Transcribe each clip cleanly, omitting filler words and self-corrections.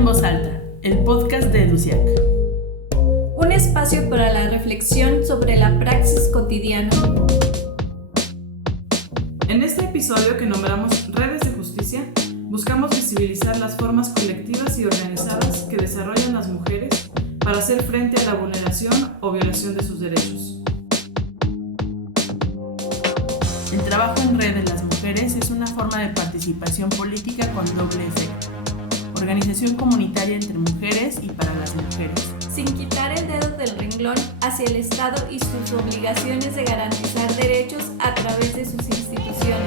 en Voz Alta, el podcast de EduSIAC. Un espacio para la reflexión sobre la praxis cotidiana. En este episodio que nombramos Redes de Justicia, buscamos visibilizar las formas colectivas y organizadas que desarrollan las mujeres para hacer frente a la vulneración o violación de sus derechos. El trabajo en red de las mujeres es una forma de participación política con doble efecto. Organización comunitaria entre mujeres y para las mujeres. Sin quitar el dedo del renglón hacia el Estado y sus obligaciones de garantizar derechos a través de sus instituciones.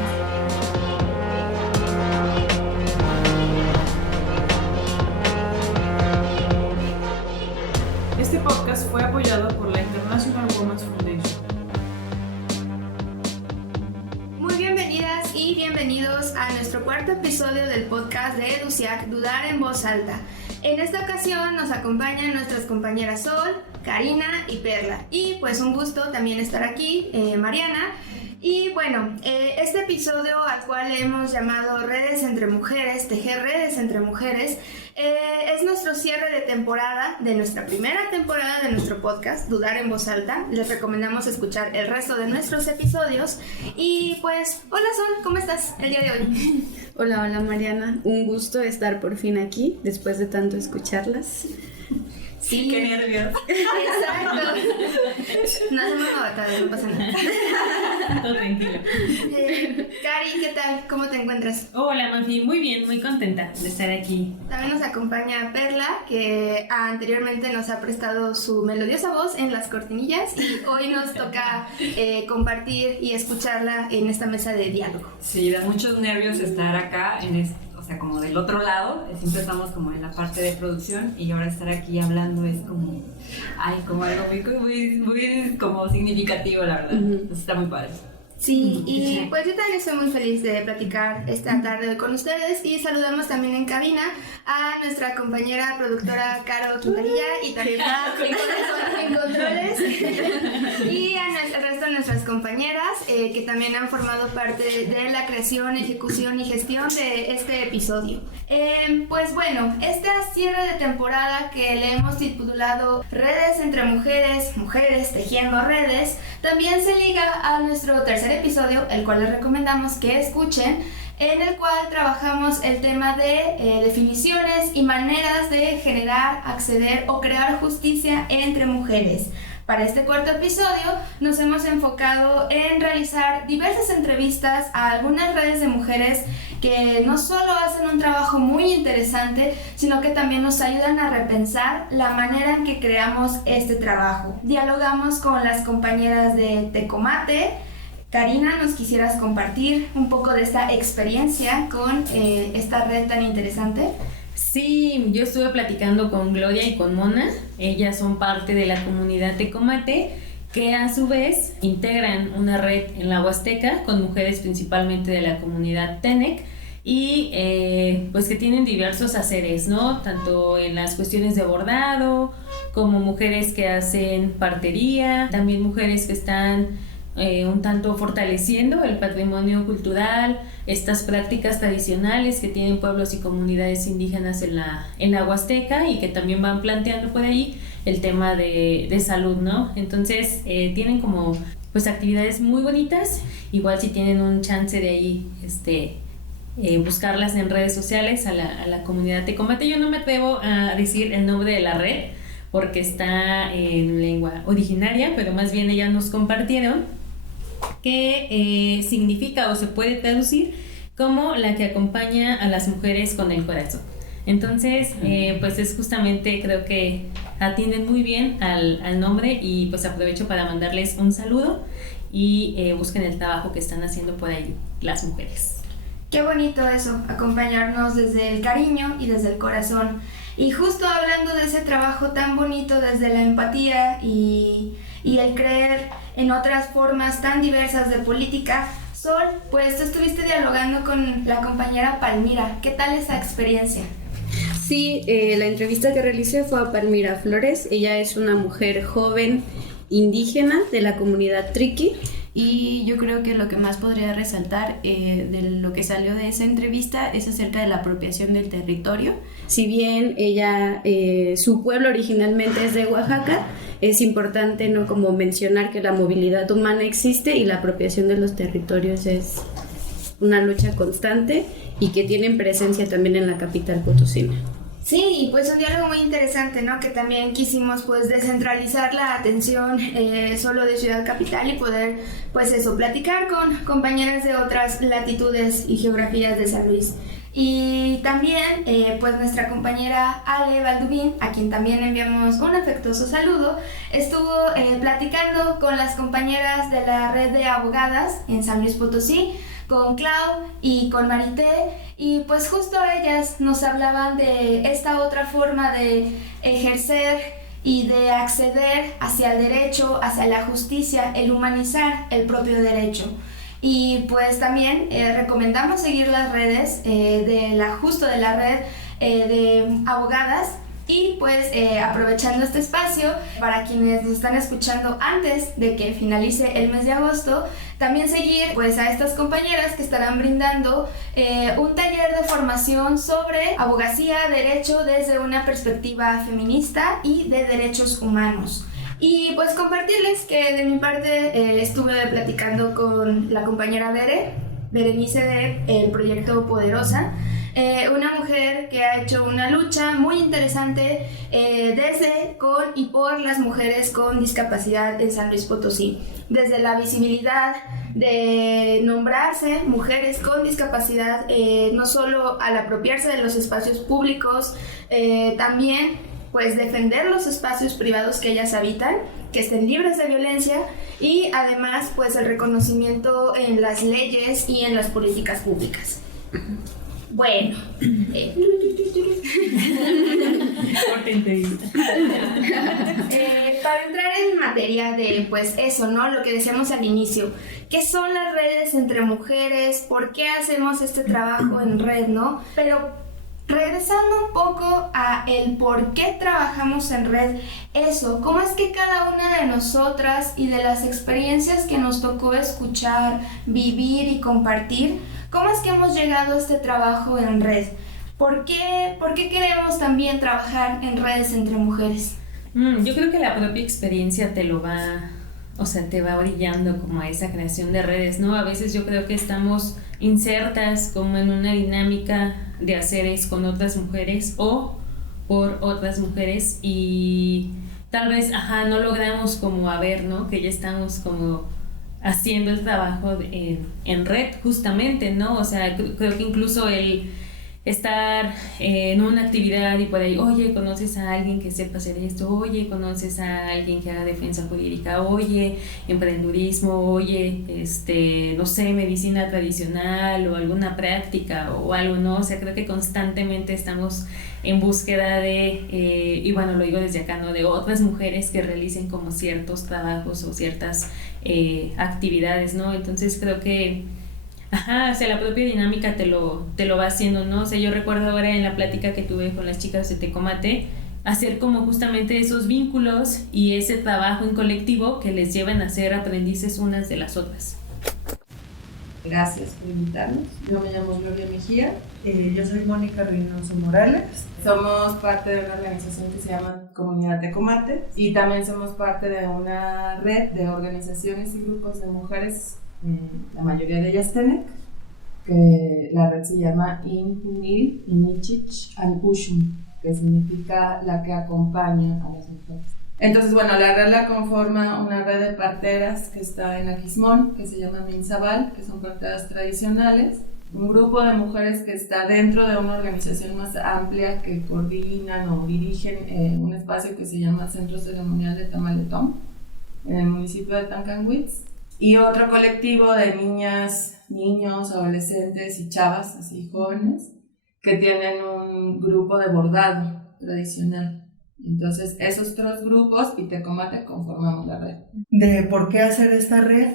Este podcast fue apoyado por la International Women's Foundation. Muy bienvenidas y bienvenidos a nuestro cuarto episodio del podcast de EduSIAC, Dudar en Voz Alta. En esta ocasión nos acompañan nuestras compañeras Sol, Karina y Perla. Y pues un gusto también estar aquí, Mariana. Y bueno, este episodio al cual hemos llamado Redes entre Mujeres, Tejer Redes entre Mujeres, es nuestro cierre de temporada, de nuestra primera temporada de nuestro podcast, Dudar en Voz Alta. Les recomendamos escuchar el resto de nuestros episodios. Y pues, hola Sol, ¿cómo estás el día de hoy? Hola Mariana, un gusto estar por fin aquí, después de tanto escucharlas. Sí. ¡Qué nervios! Exacto. No hacemos novatadas, no pasa nada. Todo tranquilo. Cari, ¿qué tal? ¿Cómo te encuentras? Hola Mafi, muy bien, muy contenta de estar aquí. También nos acompaña Perla, que anteriormente nos ha prestado su melodiosa voz en las cortinillas y hoy nos toca compartir y escucharla en esta mesa de diálogo. Sí, da muchos nervios estar acá, o sea, como del otro lado. Siempre estamos como en la parte de producción y ahora estar aquí hablando es como, como algo muy como significativo, la verdad. Entonces está muy padre. Sí, y pues yo también estoy muy feliz de platicar esta tarde hoy con ustedes y saludamos también en cabina a nuestra compañera productora Caro Quintanilla y también en controles y al resto de nuestras compañeras que también han formado parte de la creación, ejecución y gestión de este episodio. Pues bueno, este cierre de temporada que le hemos titulado Redes entre Mujeres, Mujeres Tejiendo Redes, también se liga a nuestro tercer episodio, el cual les recomendamos que escuchen, en el cual trabajamos el tema de definiciones y maneras de generar, acceder o crear justicia entre mujeres. Para este cuarto episodio nos hemos enfocado en realizar diversas entrevistas a algunas redes de mujeres que no solo hacen un trabajo muy interesante, sino que también nos ayudan a repensar la manera en que creamos este trabajo. Dialogamos con las compañeras de Tecomate. Karina, ¿nos quisieras compartir un poco de esta experiencia con esta red tan interesante? Sí, yo estuve platicando con Gloria y con Mona. Ellas son parte de la comunidad Tecomate, que a su vez integran una red en la Huasteca con mujeres principalmente de la comunidad Tenec y pues que tienen diversos haceres, ¿no? Tanto en las cuestiones de bordado como mujeres que hacen partería, también mujeres que están un tanto fortaleciendo el patrimonio cultural, estas prácticas tradicionales que tienen pueblos y comunidades indígenas en la Huasteca y que también van planteando por ahí el tema de salud, ¿no? Entonces tienen como pues actividades muy bonitas. Igual si tienen un chance de ahí buscarlas en redes sociales a la comunidad Tecomate. Yo no me atrevo a decir el nombre de la red porque está en lengua originaria, pero más bien ellas nos compartieron que significa o se puede traducir como la que acompaña a las mujeres con el corazón. Entonces, pues es justamente, creo que atienden muy bien al nombre y pues aprovecho para mandarles un saludo y busquen el trabajo que están haciendo por ahí las mujeres. Qué bonito eso, acompañarnos desde el cariño y desde el corazón. Y justo hablando de ese trabajo tan bonito desde la empatía y el creer en otras formas tan diversas de política, Sol, pues tú estuviste dialogando con la compañera Palmira. ¿Qué tal esa experiencia? Sí, la entrevista que realicé fue a Palmira Flores. Ella es una mujer joven indígena de la comunidad Triqui Y yo creo que lo que más podría resaltar de lo que salió de esa entrevista es acerca de la apropiación del territorio. Si bien ella, su pueblo originalmente es de Oaxaca, es importante, ¿no?, como mencionar que la movilidad humana existe y la apropiación de los territorios es una lucha constante y que tienen presencia también en la capital potosina. Sí, pues un diálogo muy interesante, ¿no? Que también quisimos pues descentralizar la atención solo de Ciudad Capital y poder pues eso, platicar con compañeras de otras latitudes y geografías de San Luis. Y también pues nuestra compañera Ale Balduvín, a quien también enviamos un afectuoso saludo, estuvo platicando con las compañeras de la red de abogadas en San Luis Potosí, con Clau y con Marité, y pues justo ellas nos hablaban de esta otra forma de ejercer y de acceder hacia el derecho, hacia la justicia, el humanizar el propio derecho. Y pues también recomendamos seguir las redes de la red de abogadas. Y pues aprovechando este espacio, para quienes nos están escuchando antes de que finalice el mes de agosto, también seguir pues a estas compañeras que estarán brindando un taller de formación sobre abogacía, derecho desde una perspectiva feminista y de derechos humanos. Y pues compartirles que de mi parte estuve platicando con la compañera Berenice del proyecto Poderosa, una mujer que ha hecho una lucha muy interesante desde, con y por las mujeres con discapacidad en San Luis Potosí, desde la visibilidad de nombrarse mujeres con discapacidad, no solo al apropiarse de los espacios públicos, también pues defender los espacios privados que ellas habitan, que estén libres de violencia, y además pues el reconocimiento en las leyes y en las políticas públicas. Bueno, para entrar en materia de pues eso, ¿no? Lo que decíamos al inicio, ¿qué son las redes entre mujeres? ¿Por qué hacemos este trabajo en red, no? Pero regresando un poco a el por qué trabajamos en red, eso, cómo es que cada una de nosotras y de las experiencias que nos tocó escuchar, vivir y compartir, cómo es que hemos llegado a este trabajo en red. ¿Por qué queremos también trabajar en redes entre mujeres? Yo creo que la propia experiencia te va brillando como a esa creación de redes, ¿no? A veces yo creo que estamos insertas como en una dinámica de haceres con otras mujeres o por otras mujeres y tal vez, no logramos como ver, ¿no? Que ya estamos como haciendo el trabajo en red justamente, ¿no? O sea, creo que incluso el estar en una actividad y por ahí, oye, ¿conoces a alguien que sepa hacer esto? Oye, ¿conoces a alguien que haga defensa jurídica? Oye, emprendurismo, oye, no sé, medicina tradicional o alguna práctica o algo, ¿no? O sea, creo que constantemente estamos en búsqueda de, y bueno, lo digo desde acá, ¿no? De otras mujeres que realicen como ciertos trabajos o ciertas actividades, ¿no? Entonces creo que o sea, la propia dinámica te lo va haciendo, ¿no? O sea, yo recuerdo ahora en la plática que tuve con las chicas de Tecomate, hacer como justamente esos vínculos y ese trabajo en colectivo que les llevan a ser aprendices unas de las otras. Gracias por invitarnos. Yo me llamo Gloria Mejía. Yo soy Mónica Reynoso Morales. Somos parte de una organización que se llama Comunidad Tecomate y también somos parte de una red de organizaciones y grupos de mujeres, la mayoría de ellas TENEC, que la red se llama Inpunil, Inichich, Ankushum, que significa la que acompaña a las mujeres. Entonces, bueno, la red la conforma una red de parteras que está en Aquismón, que se llama Minzabal, que son parteras tradicionales, un grupo de mujeres que está dentro de una organización más amplia que coordinan o dirigen un espacio que se llama Centro Ceremonial de Tamaletón, en el municipio de Tancanwitz, y otro colectivo de niñas, niños, adolescentes y chavas, así jóvenes, que tienen un grupo de bordado tradicional. Entonces, esos tres grupos y Tecomate conformamos la red. De por qué hacer esta red,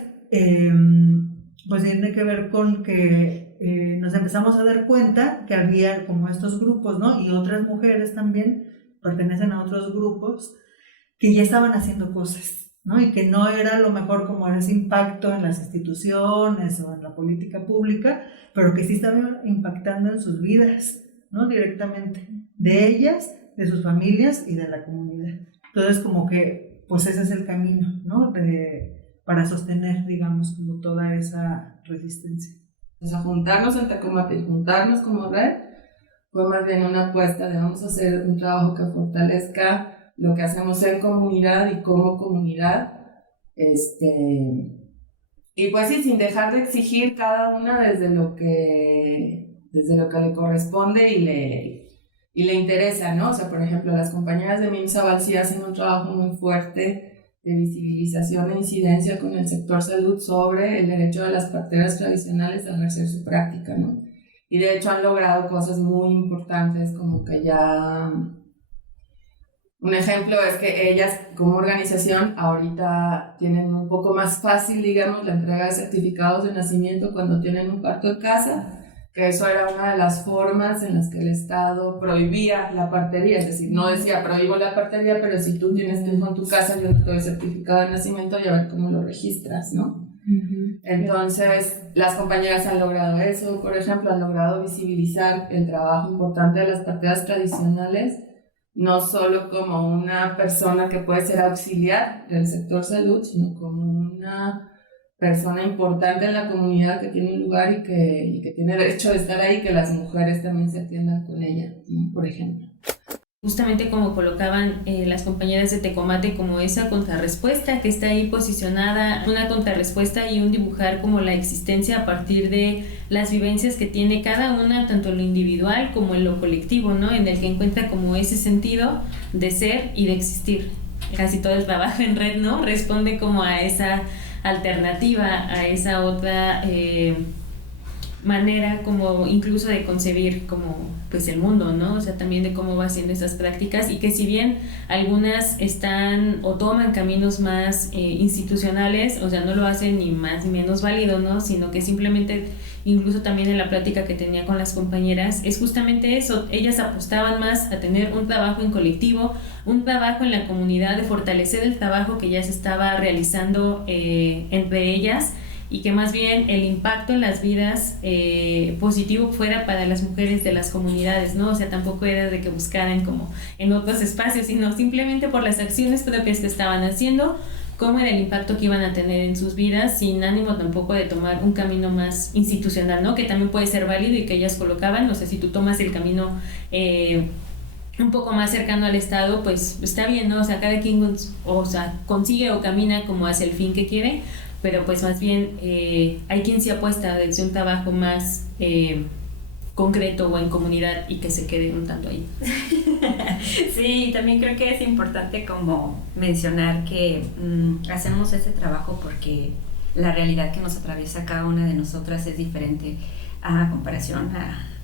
pues tiene que ver con que nos empezamos a dar cuenta que había como estos grupos, ¿no? Y otras mujeres también pertenecen a otros grupos que ya estaban haciendo cosas, ¿no? Y que no era a lo mejor como ese impacto en las instituciones o en la política pública, pero que sí estaba impactando en sus vidas, ¿no? Directamente, de ellas, de sus familias y de la comunidad. Entonces como que pues ese es el camino, ¿no? Para sostener, digamos, como toda esa resistencia. O sea, juntarnos en Tecomate y juntarnos como red fue más bien una apuesta de vamos a hacer un trabajo que fortalezca lo que hacemos en comunidad y como comunidad, y pues sí, sin dejar de exigir cada una desde lo que le corresponde y le interesa, ¿no? O sea, por ejemplo, las compañeras de MIMSABAL sí hacen un trabajo muy fuerte de visibilización e incidencia con el sector salud sobre el derecho de las parteras tradicionales a ejercer su práctica, ¿no? Y de hecho han logrado cosas muy importantes, como que ya... Un ejemplo es que ellas como organización ahorita tienen un poco más fácil, digamos, la entrega de certificados de nacimiento cuando tienen un parto en casa, que eso era una de las formas en las que el Estado prohibía la partería, es decir, no decía prohíbo la partería, pero si tú tienes tu hijo en tu casa, yo no te doy certificado de nacimiento y a ver cómo lo registras, ¿no? Entonces, las compañeras han logrado eso, por ejemplo, han logrado visibilizar el trabajo importante de las parteras tradicionales, no solo como una persona que puede ser auxiliar del sector salud, sino como una persona importante en la comunidad que tiene un lugar y que tiene derecho de estar ahí, que las mujeres también se atiendan con ella, ¿no? Por ejemplo. Justamente como colocaban las compañeras de Tecomate como esa contrarrespuesta que está ahí posicionada, una contrarrespuesta y un dibujar como la existencia a partir de las vivencias que tiene cada una, tanto en lo individual como en lo colectivo, ¿no? En el que encuentra como ese sentido de ser y de existir. Casi todo el trabajo en red, ¿no? Responde como a esa alternativa, a esa otra manera como incluso de concebir como pues el mundo, ¿no? O sea, también de cómo va haciendo esas prácticas y que si bien algunas están o toman caminos más institucionales, o sea, no lo hacen ni más ni menos válido, ¿no? Sino que simplemente, incluso también en la plática que tenía con las compañeras, es justamente eso, ellas apostaban más a tener un trabajo en colectivo, un trabajo en la comunidad, de fortalecer el trabajo que ya se estaba realizando entre ellas, y que más bien el impacto en las vidas positivo fuera para las mujeres de las comunidades, ¿no? O sea, tampoco era de que buscaran como en otros espacios, sino simplemente por las acciones propias que estaban haciendo, cómo era el impacto que iban a tener en sus vidas, sin ánimo tampoco de tomar un camino más institucional, ¿no? Que también puede ser válido y que ellas colocaban, o sea, si tú tomas el camino un poco más cercano al Estado, pues está bien, ¿no? O sea, cada quien consigue o camina como hacia el fin que quiere, pero pues más bien hay quien se apuesta desde un trabajo más concreto o en comunidad y que se quede un tanto ahí. Sí, también creo que es importante como mencionar que hacemos este trabajo porque la realidad que nos atraviesa cada una de nosotras es diferente a comparación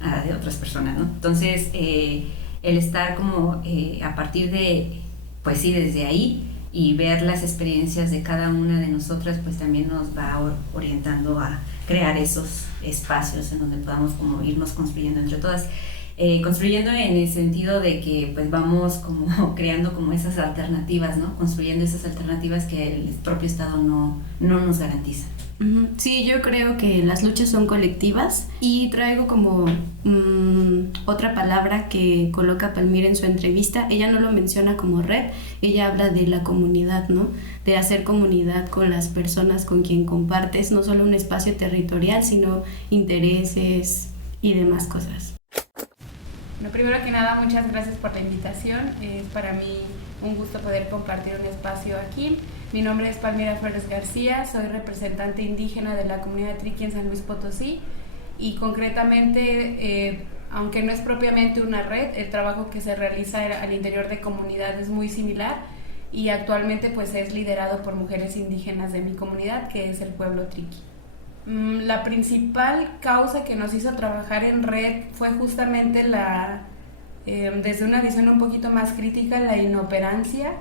a de otras personas, ¿no? Entonces, el estar como a partir de, pues sí, desde ahí, y ver las experiencias de cada una de nosotras, pues también nos va orientando a crear esos espacios en donde podamos como irnos construyendo entre todas, construyendo en el sentido de que pues vamos como creando como esas alternativas, ¿no? Construyendo esas alternativas que el propio Estado no nos garantiza. Sí, yo creo que las luchas son colectivas y traigo como otra palabra que coloca Palmira en su entrevista. Ella no lo menciona como red, ella habla de la comunidad, ¿no? De hacer comunidad con las personas con quien compartes no solo un espacio territorial, sino intereses y demás cosas. Bueno, primero que nada, muchas gracias por la invitación. Es para mí un gusto poder compartir un espacio aquí. Mi nombre es Palmira Flores García, soy representante indígena de la comunidad Triqui en San Luis Potosí y concretamente, aunque no es propiamente una red, el trabajo que se realiza al interior de comunidad es muy similar y actualmente pues es liderado por mujeres indígenas de mi comunidad, que es el pueblo Triqui. La principal causa que nos hizo trabajar en red fue justamente desde una visión un poquito más crítica, la inoperancia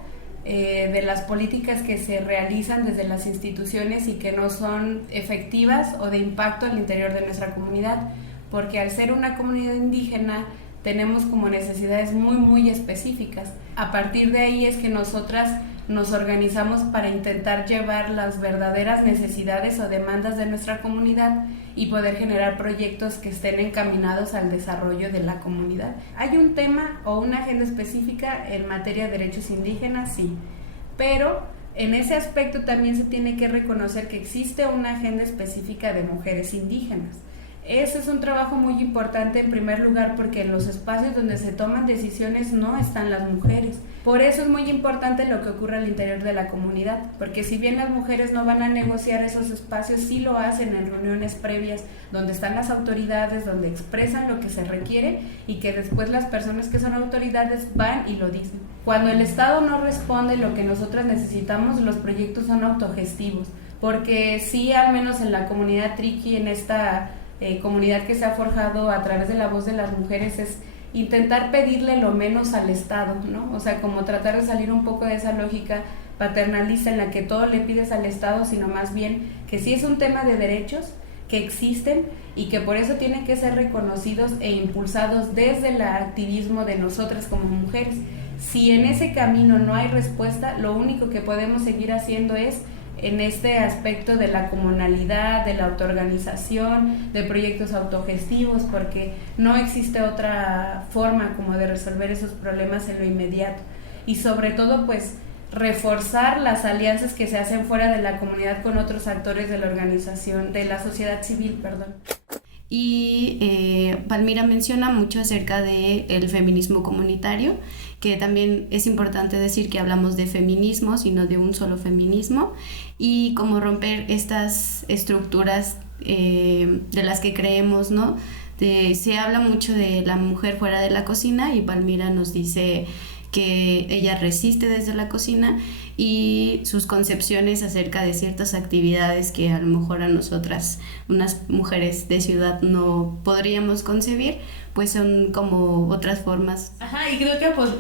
de las políticas que se realizan desde las instituciones y que no son efectivas o de impacto al interior de nuestra comunidad, porque al ser una comunidad indígena tenemos como necesidades muy muy específicas. A partir de ahí es que nosotras nos organizamos para intentar llevar las verdaderas necesidades o demandas de nuestra comunidad y poder generar proyectos que estén encaminados al desarrollo de la comunidad. ¿Hay un tema o una agenda específica en materia de derechos indígenas? Sí, pero en ese aspecto también se tiene que reconocer que existe una agenda específica de mujeres indígenas. Ese es un trabajo muy importante en primer lugar porque en los espacios donde se toman decisiones no están las mujeres. Por eso es muy importante lo que ocurre al interior de la comunidad, porque si bien las mujeres no van a negociar esos espacios, sí lo hacen en reuniones previas donde están las autoridades, donde expresan lo que se requiere y que después las personas que son autoridades van y lo dicen. Cuando el Estado no responde lo que nosotras necesitamos, los proyectos son autogestivos, porque sí, al menos en la comunidad Triqui, en esta comunidad que se ha forjado a través de la voz de las mujeres, es intentar pedirle lo menos al Estado, ¿no? O sea, como tratar de salir un poco de esa lógica paternalista en la que todo le pides al Estado, sino más bien que sí es un tema de derechos que existen y que por eso tienen que ser reconocidos e impulsados desde el activismo de nosotras como mujeres. Si en ese camino no hay respuesta, lo único que podemos seguir haciendo es en este aspecto de la comunalidad, de la autoorganización, de proyectos autogestivos, porque no existe otra forma como de resolver esos problemas en lo inmediato. Y sobre todo, pues, reforzar las alianzas que se hacen fuera de la comunidad con otros actores de la organización, de la sociedad civil, perdón. Y Palmira menciona mucho acerca del feminismo comunitario, que también es importante decir que hablamos de feminismos y no de un solo feminismo, y cómo romper estas estructuras de las que creemos, ¿no? Se habla mucho de la mujer fuera de la cocina y Palmira nos dice que ella resiste desde la cocina y sus concepciones acerca de ciertas actividades que a lo mejor a nosotras, unas mujeres de ciudad, no podríamos concebir, pues son como otras formas. Ajá, y creo que pues,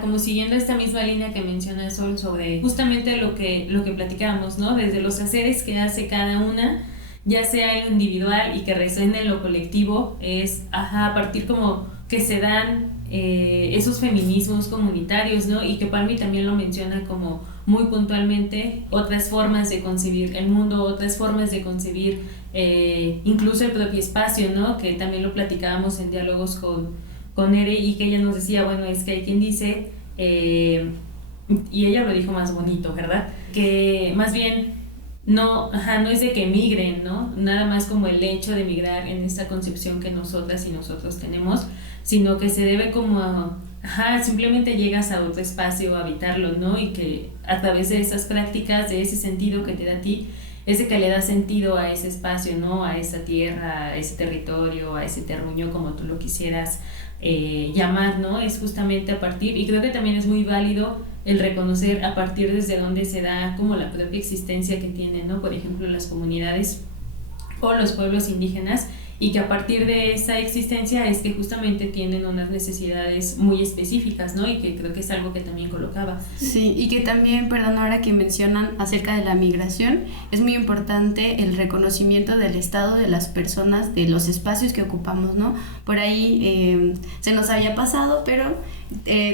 como siguiendo esta misma línea que menciona Sol sobre justamente lo que platicamos, ¿no? Desde los haceres que hace cada una, ya sea en lo individual y que resuene en lo colectivo, es a partir como que se dan esos feminismos comunitarios, ¿no? Y que Palmi también lo menciona como muy puntualmente, otras formas de concebir el mundo, otras formas de concebir incluso el propio espacio, ¿no? Que también lo platicábamos en diálogos con Ere, y que ella nos decía, bueno, es que hay quien dice, y ella lo dijo más bonito, ¿verdad? Que más bien no es de que migren, ¿no? Nada más como el hecho de migrar en esta concepción que nosotras y nosotros tenemos, sino que se debe como simplemente llegas a otro espacio a habitarlo, ¿no? Y que a través de esas prácticas, de ese sentido que te da a ti, ese que le da sentido a ese espacio, ¿no? A esa tierra, a ese territorio, a ese terruño, como tú lo quisieras llamar, ¿no? Es justamente a partir, y creo que también es muy válido el reconocer a partir desde donde se da como la propia existencia que tienen, ¿no? Por ejemplo, las comunidades o los pueblos indígenas, y que a partir de esa existencia es que justamente tienen unas necesidades muy específicas, ¿no? Y que creo que es algo que también colocaba. Sí, y que también, perdón, ahora que mencionan acerca de la migración, es muy importante el reconocimiento del estado de las personas, de los espacios que ocupamos, ¿no? Por ahí se nos había pasado, pero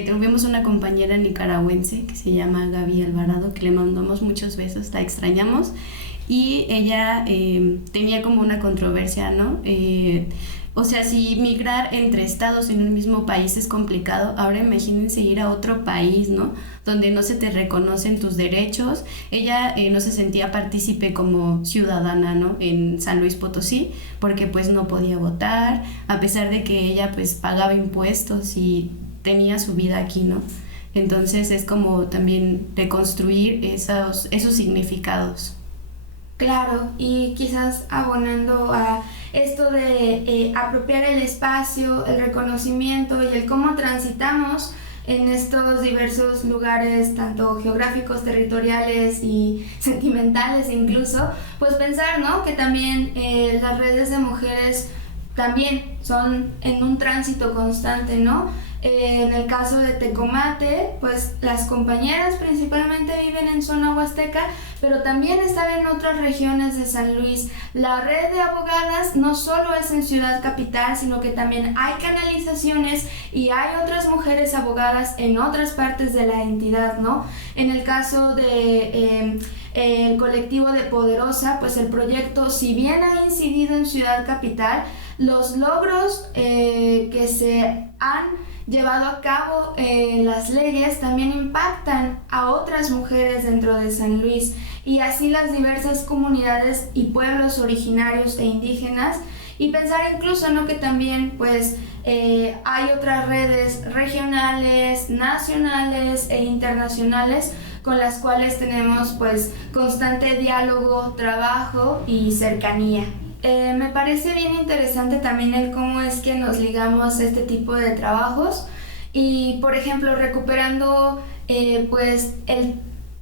tuvimos una compañera nicaragüense que se llama Gaby Alvarado, que le mandamos muchos besos, la extrañamos. Y ella tenía como una controversia, ¿no? O sea, si migrar entre estados en un mismo país es complicado, ahora imagínense ir a otro país, ¿no? Donde no se te reconocen tus derechos. Ella no se sentía partícipe como ciudadana, ¿no? En San Luis Potosí, porque pues no podía votar, a pesar de que ella pues pagaba impuestos y tenía su vida aquí, ¿no? Entonces es como también reconstruir esos significados. Claro, y quizás abonando a esto de apropiar el espacio, el reconocimiento y el cómo transitamos en estos diversos lugares, tanto geográficos, territoriales y sentimentales incluso, pues pensar, ¿no? Que también las redes de mujeres también son en un tránsito constante, ¿no? En el caso de Tecomate, pues las compañeras principalmente viven en zona huasteca, pero también están en otras regiones de San Luis. La red de abogadas no solo es en Ciudad Capital, sino que también hay canalizaciones y hay otras mujeres abogadas en otras partes de la entidad, ¿no? En el caso de el colectivo de Poderosa, pues el proyecto, si bien ha incidido en Ciudad Capital, los logros que se han llevado a cabo las leyes también impactan a otras mujeres dentro de San Luis, y así las diversas comunidades y pueblos originarios e indígenas, y pensar incluso, ¿no?, que también pues hay otras redes regionales, nacionales e internacionales con las cuales tenemos pues constante diálogo, trabajo y cercanía. Me parece bien interesante también el cómo es que nos ligamos a este tipo de trabajos, y por ejemplo recuperando pues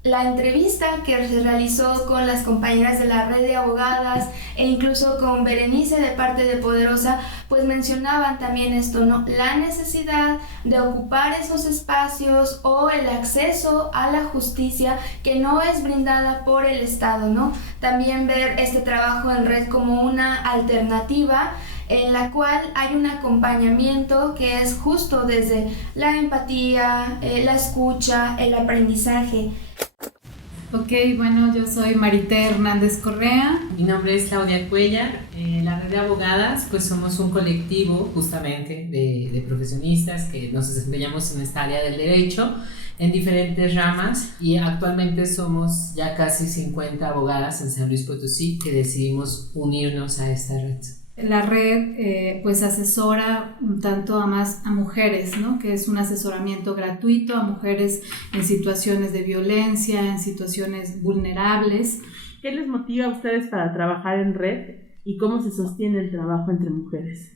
la entrevista que se realizó con las compañeras de la red de abogadas e incluso con Berenice de parte de Poderosa, pues mencionaban también esto, ¿no? La necesidad de ocupar esos espacios o el acceso a la justicia que no es brindada por el Estado, ¿no? También ver este trabajo en red como una alternativa en la cual hay un acompañamiento que es justo desde la empatía, la escucha, el aprendizaje. Ok, bueno, yo soy Marité Hernández Correa. Mi nombre es Claudia Cuellar. La Red de Abogadas, pues somos un colectivo justamente de profesionistas que nos desempeñamos en esta área del derecho en diferentes ramas, y actualmente somos ya casi 50 abogadas en San Luis Potosí que decidimos unirnos a esta red. La red pues asesora un tanto a mujeres, ¿no?, que es un asesoramiento gratuito a mujeres en situaciones de violencia, en situaciones vulnerables. ¿Qué les motiva a ustedes para trabajar en red y cómo se sostiene el trabajo entre mujeres?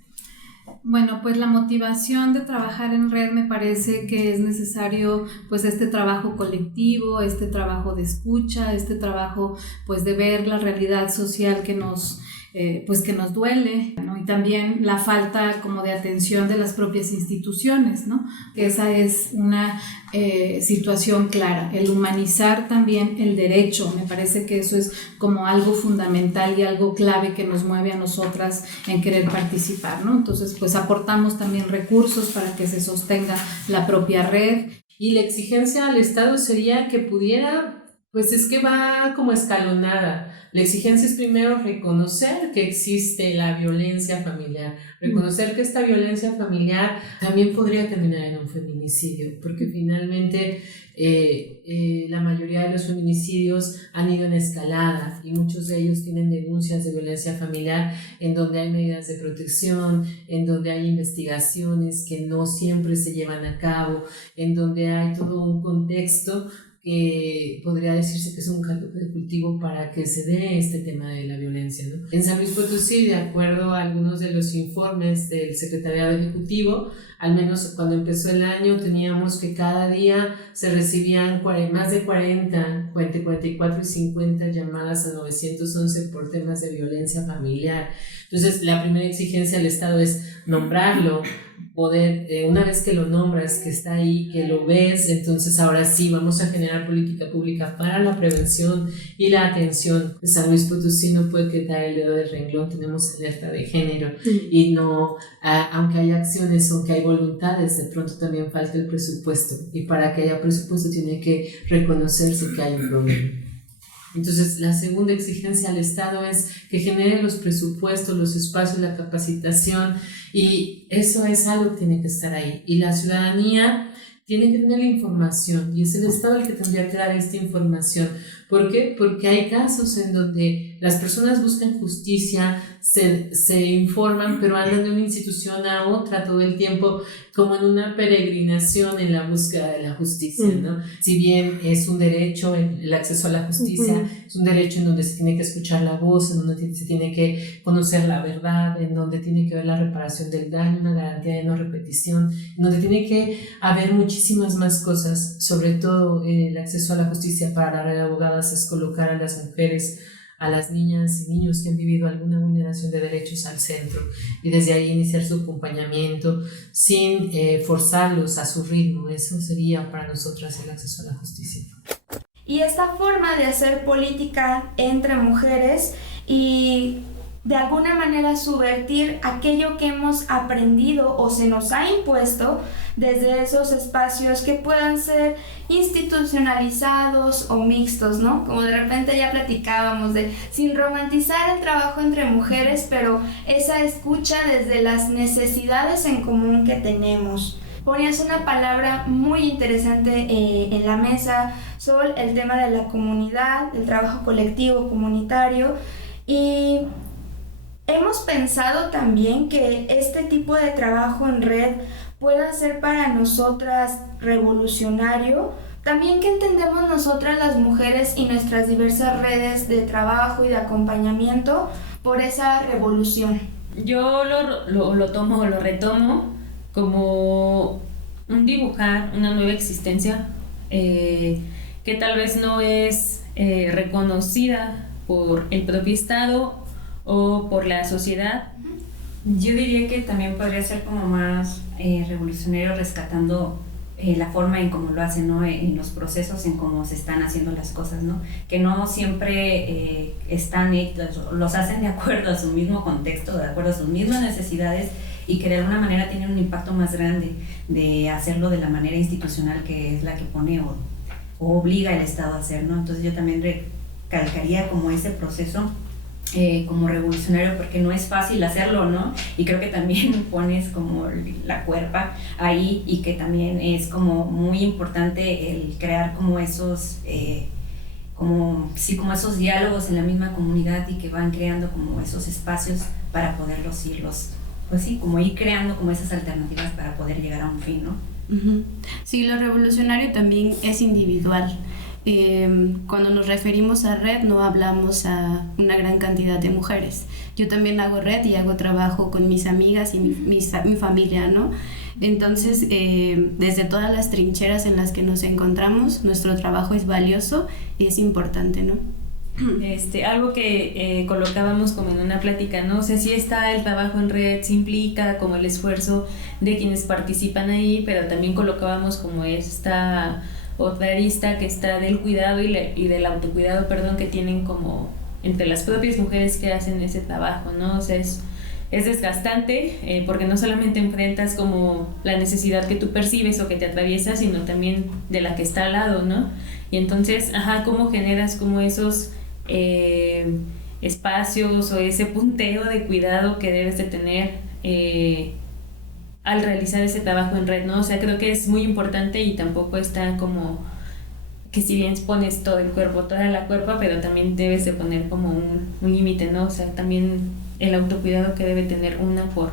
Bueno, pues la motivación de trabajar en red, me parece que es necesario pues este trabajo colectivo, este trabajo de escucha, este trabajo pues de ver la realidad social que nos duele, ¿no? Y también la falta como de atención de las propias instituciones, ¿no? Que esa es una situación clara, el humanizar también el derecho. Me parece que eso es como algo fundamental y algo clave que nos mueve a nosotras en querer participar, ¿no? Entonces pues aportamos también recursos para que se sostenga la propia red. Y la exigencia al Estado sería que pudiera, pues es que va como escalonada. La exigencia es primero reconocer que existe la violencia familiar, reconocer que esta violencia familiar también podría terminar en un feminicidio, porque finalmente la mayoría de los feminicidios han ido en escalada, y muchos de ellos tienen denuncias de violencia familiar en donde hay medidas de protección, en donde hay investigaciones que no siempre se llevan a cabo, en donde hay todo un contexto que podría decirse que es un caldo de cultivo para que se dé este tema de la violencia, ¿no? En San Luis Potosí, de acuerdo a algunos de los informes del Secretariado Ejecutivo, al menos cuando empezó el año, teníamos que cada día se recibían más de 40, 44 y 50 llamadas a 911 por temas de violencia familiar. Entonces, la primera exigencia al Estado es nombrarlo, poder, una vez que lo nombras, que está ahí, que lo ves, entonces ahora sí vamos a generar política pública para la prevención y la atención. San Luis Potosí no puede quitar el dedo del renglón, tenemos alerta de género, y no, aunque hay acciones, aunque hay voluntades, de pronto también falta el presupuesto, y para que haya presupuesto tiene que reconocerse que hay un problema. Entonces, la segunda exigencia al Estado es que genere los presupuestos, los espacios, la capacitación, y eso es algo que tiene que estar ahí. Y la ciudadanía tiene que tener la información, y es el Estado el que tendría que dar esta información. ¿Por qué? Porque hay casos en donde las personas buscan justicia, se informan, pero andan de una institución a otra todo el tiempo, como en una peregrinación en la búsqueda de la justicia, ¿no? Si bien es un derecho, el acceso a la justicia, es un derecho en donde se tiene que escuchar la voz, en donde se tiene que conocer la verdad, en donde tiene que haber la reparación del daño, una garantía de no repetición, en donde tiene que haber muchísimas más cosas, sobre todo el acceso a la justicia. Para la red de abogadas es colocar a las mujeres a las niñas y niños que han vivido alguna vulneración de derechos al centro y desde ahí iniciar su acompañamiento sin forzarlos a su ritmo. Eso sería para nosotras el acceso a la justicia. Y esta forma de hacer política entre mujeres y de alguna manera subvertir aquello que hemos aprendido o se nos ha impuesto desde esos espacios que puedan ser institucionalizados o mixtos, ¿no? Como de repente ya platicábamos de sin romantizar el trabajo entre mujeres, pero esa escucha desde las necesidades en común que tenemos. Ponías una palabra muy interesante en la mesa, Sol, el tema de la comunidad, del trabajo colectivo, comunitario, y hemos pensado también que este tipo de trabajo en red pueda ser para nosotras revolucionario. También, ¿qué entendemos nosotras las mujeres y nuestras diversas redes de trabajo y de acompañamiento por esa revolución? Yo lo retomo como un dibujar una nueva existencia que tal vez no es reconocida por el propio Estado o por la sociedad. Yo diría que también podría ser como más revolucionario, rescatando la forma en cómo lo hacen, ¿no? En los procesos, en cómo se están haciendo las cosas, ¿no? Que no siempre los hacen de acuerdo a su mismo contexto, de acuerdo a sus mismas necesidades, y que de alguna manera tienen un impacto más grande de hacerlo de la manera institucional que es la que pone o obliga el Estado a hacer, ¿no? Entonces yo también recalcaría como ese proceso como revolucionario, porque no es fácil hacerlo, ¿no? Y creo que también pones como la cuerpa ahí, y que también es como muy importante el crear como esos como esos diálogos en la misma comunidad, y que van creando como esos espacios para poderlos pues sí, como ir creando como esas alternativas para poder llegar a un fin, ¿no? Sí, lo revolucionario también es individual. Cuando nos referimos a red no hablamos a una gran cantidad de mujeres. Yo también hago red y hago trabajo con mis amigas y mi familia, ¿no? Entonces, desde todas las trincheras en las que nos encontramos, nuestro trabajo es valioso y es importante, ¿no? Algo que colocábamos como en una plática, ¿no? O sea, sí está el trabajo en red, sí implica como el esfuerzo de quienes participan ahí, pero también colocábamos como esta otra arista que está del cuidado y del autocuidado, que tienen como entre las propias mujeres que hacen ese trabajo, ¿no? O sea, es desgastante porque no solamente enfrentas como la necesidad que tú percibes o que te atraviesa, sino también de la que está al lado, ¿no? Y entonces, ¿cómo generas como esos espacios o ese punteo de cuidado que debes de tener al realizar ese trabajo en red, ¿no? O sea, creo que es muy importante, y tampoco está como que si bien pones todo el cuerpo, toda la cuerpa, pero también debes de poner como un límite, ¿no? O sea, también el autocuidado que debe tener una por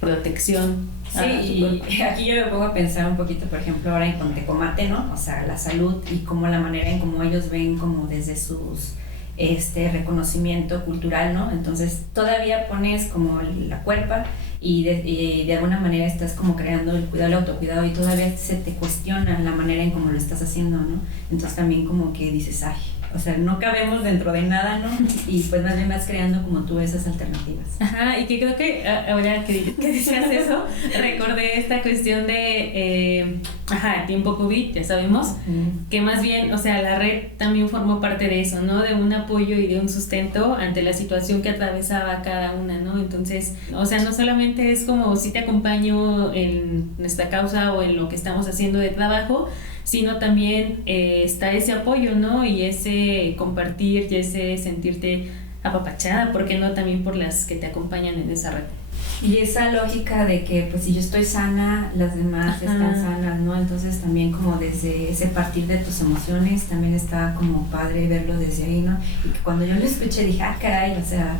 protección. Sí, y aquí yo me pongo a pensar un poquito, por ejemplo, ahora en Contecomate, ¿no? O sea, la salud y como la manera en cómo ellos ven como desde sus reconocimiento cultural, ¿no? Entonces todavía pones como la cuerpa y de alguna manera estás como creando el cuidado, el autocuidado, y todavía se te cuestiona la manera en cómo lo estás haciendo, ¿no? Entonces también como que dices, o sea, no cabemos dentro de nada, ¿no? Y pues más bien vas creando como tú esas alternativas. Y que creo que ahora que decías eso, recordé esta cuestión de tiempo COVID, ya sabemos, que más bien, o sea, la red también formó parte de eso, ¿no? De un apoyo y de un sustento ante la situación que atravesaba cada una, ¿no? Entonces, o sea, no solamente es como si te acompaño en nuestra causa o en lo que estamos haciendo de trabajo, sino también está ese apoyo, ¿no? Y ese compartir y ese sentirte apapachada, ¿por qué no? También por las que te acompañan en esa red. Y esa lógica de que pues si yo estoy sana, las demás están sanas, ¿no? Entonces también como desde ese partir de tus emociones también está como padre verlo desde ahí, ¿no? Y que cuando yo lo escuché dije, caray, o sea,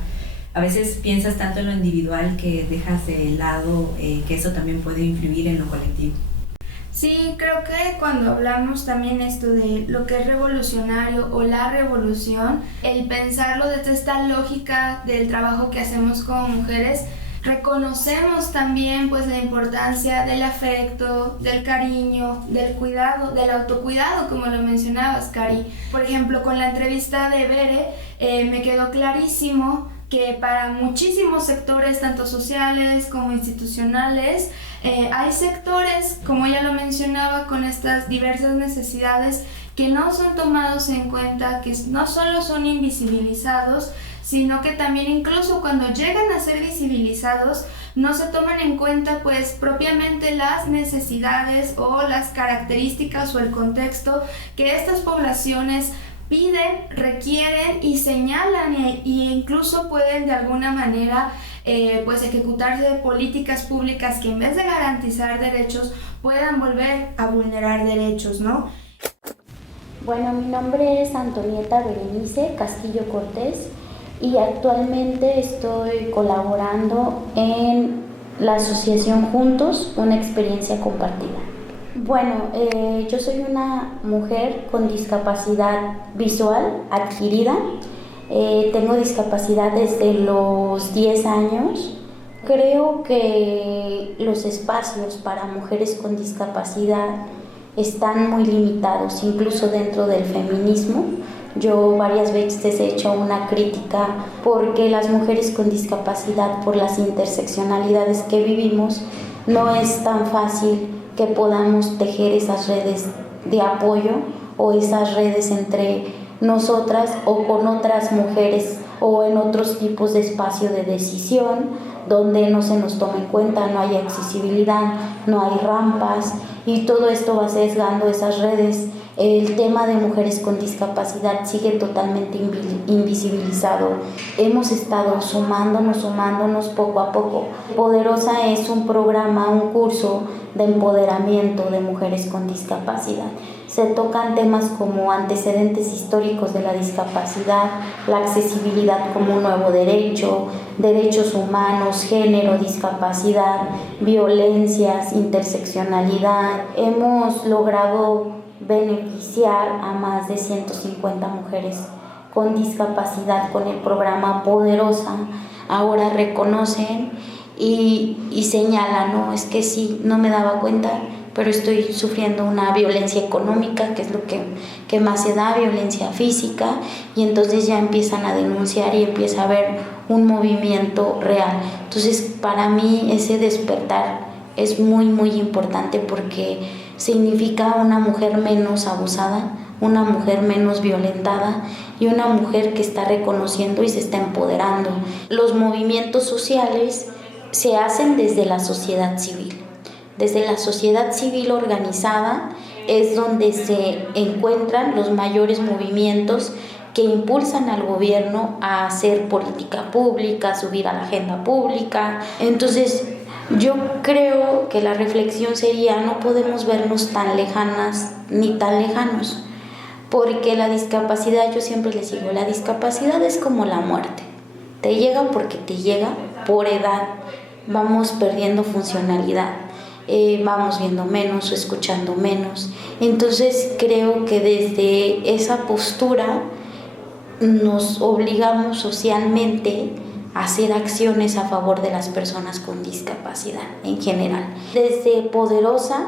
a veces piensas tanto en lo individual que dejas de lado que eso también puede influir en lo colectivo. Sí, creo que cuando hablamos también esto de lo que es revolucionario o la revolución, el pensarlo desde esta lógica del trabajo que hacemos como mujeres, reconocemos también pues la importancia del afecto, del cariño, del cuidado, del autocuidado, como lo mencionabas, Cari. Por ejemplo, con la entrevista de Bere me quedó clarísimo que para muchísimos sectores, tanto sociales como institucionales, hay sectores, como ella lo mencionaba, con estas diversas necesidades que no son tomados en cuenta, que no solo son invisibilizados, sino que también incluso cuando llegan a ser visibilizados no se toman en cuenta pues propiamente las necesidades o las características o el contexto que estas poblaciones piden, requieren y señalan e incluso pueden de alguna manera pues ejecutarse políticas públicas que en vez de garantizar derechos puedan volver a vulnerar derechos, ¿no? Bueno, mi nombre es Antonieta Berenice Castillo Cortés y actualmente estoy colaborando en la asociación Juntos, una experiencia compartida. Bueno, yo soy una mujer con discapacidad visual adquirida. Tengo discapacidad desde los 10 años. Creo que los espacios para mujeres con discapacidad están muy limitados, incluso dentro del feminismo. Yo varias veces he hecho una crítica porque las mujeres con discapacidad, por las interseccionalidades que vivimos, no es tan fácil que podamos tejer esas redes de apoyo o esas redes entre nosotras o con otras mujeres o en otros tipos de espacio de decisión donde no se nos toma en cuenta, no hay accesibilidad, no hay rampas y todo esto va sesgando esas redes. El tema de mujeres con discapacidad sigue totalmente invisibilizado. Hemos estado sumándonos poco a poco. Poderosa es un programa, un curso de empoderamiento de mujeres con discapacidad. Se tocan temas como antecedentes históricos de la discapacidad, la accesibilidad como un nuevo derecho, derechos humanos, género, discapacidad, violencias, interseccionalidad. Hemos logrado beneficiar a más de 150 mujeres con discapacidad con el programa Poderosa. Ahora reconocen y señalan, no, es que sí, no me daba cuenta, pero estoy sufriendo una violencia económica, que es lo que más se da, violencia física, y entonces ya empiezan a denunciar y empieza a haber un movimiento real. Entonces, para mí ese despertar es muy, muy importante porque significa una mujer menos abusada, una mujer menos violentada y una mujer que está reconociendo y se está empoderando. Los movimientos sociales se hacen desde la sociedad civil. Desde la sociedad civil organizada es donde se encuentran los mayores movimientos que impulsan al gobierno a hacer política pública, a subir a la agenda pública. Entonces, yo creo que la reflexión sería, no podemos vernos tan lejanas ni tan lejanos, porque la discapacidad, yo siempre les digo, la discapacidad es como la muerte. Te llega porque te llega por edad, vamos perdiendo funcionalidad. Vamos viendo menos o escuchando menos. Entonces creo que desde esa postura nos obligamos socialmente a hacer acciones a favor de las personas con discapacidad en general. Desde Poderosa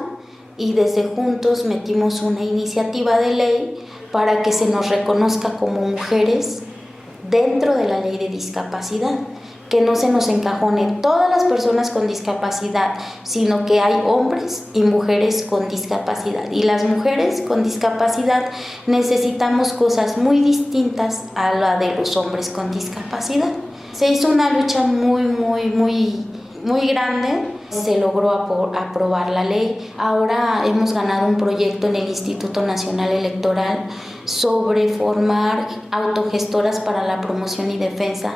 y desde Juntos metimos una iniciativa de ley para que se nos reconozca como mujeres dentro de la ley de discapacidad, que no se nos encajone todas las personas con discapacidad, sino que hay hombres y mujeres con discapacidad. Y las mujeres con discapacidad necesitamos cosas muy distintas a la de los hombres con discapacidad. Se hizo una lucha muy grande, se logró aprobar la ley. Ahora hemos ganado un proyecto en el Instituto Nacional Electoral sobre formar autogestoras para la promoción y defensa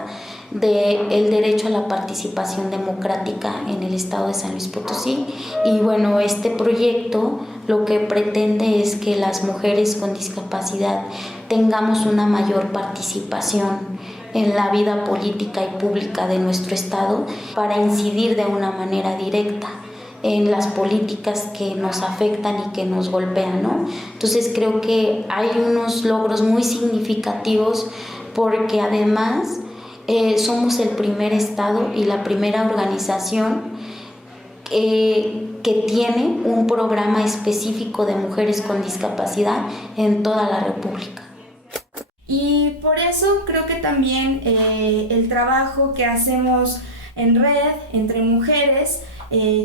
del derecho a la participación democrática en el estado de San Luis Potosí. Y bueno, este proyecto lo que pretende es que las mujeres con discapacidad tengamos una mayor participación en la vida política y pública de nuestro estado para incidir de una manera directa en las políticas que nos afectan y que nos golpean, ¿no? Entonces creo que hay unos logros muy significativos porque además somos el primer estado y la primera organización que tiene un programa específico de mujeres con discapacidad en toda la República. Y por eso creo que también el trabajo que hacemos en red entre mujeres,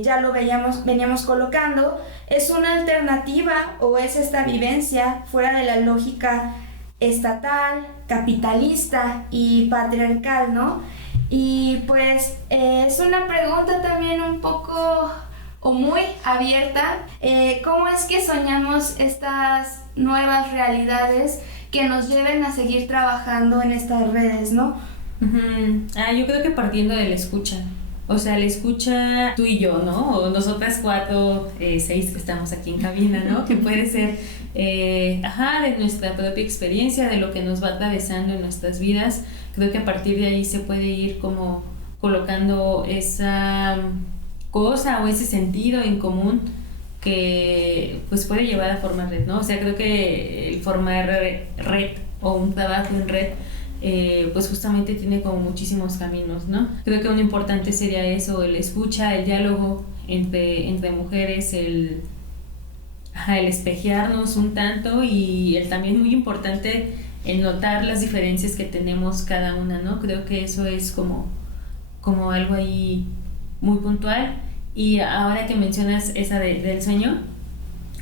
ya lo veníamos colocando, es una alternativa o es esta vivencia fuera de la lógica estatal, capitalista y patriarcal, ¿no? Y pues es una pregunta también un poco o muy abierta, ¿cómo es que soñamos estas nuevas realidades que nos lleven a seguir trabajando en estas redes, ¿no? Yo creo que partiendo de la escucha. O sea, la escucha tú y yo, ¿no? O nosotras 4, 6 que estamos aquí en cabina, ¿no? Que puede ser, de nuestra propia experiencia, de lo que nos va atravesando en nuestras vidas. Creo que a partir de ahí se puede ir como colocando esa cosa o ese sentido en común que pues puede llevar a formar red, ¿no? O sea, creo que el formar red o un trabajo en red pues justamente tiene como muchísimos caminos, ¿no? Creo que uno importante sería eso, el escucha, el diálogo entre mujeres, el espejearnos un tanto y el también muy importante el notar las diferencias que tenemos cada una, ¿no? Creo que eso es como algo ahí muy puntual. Y ahora que mencionas esa del sueño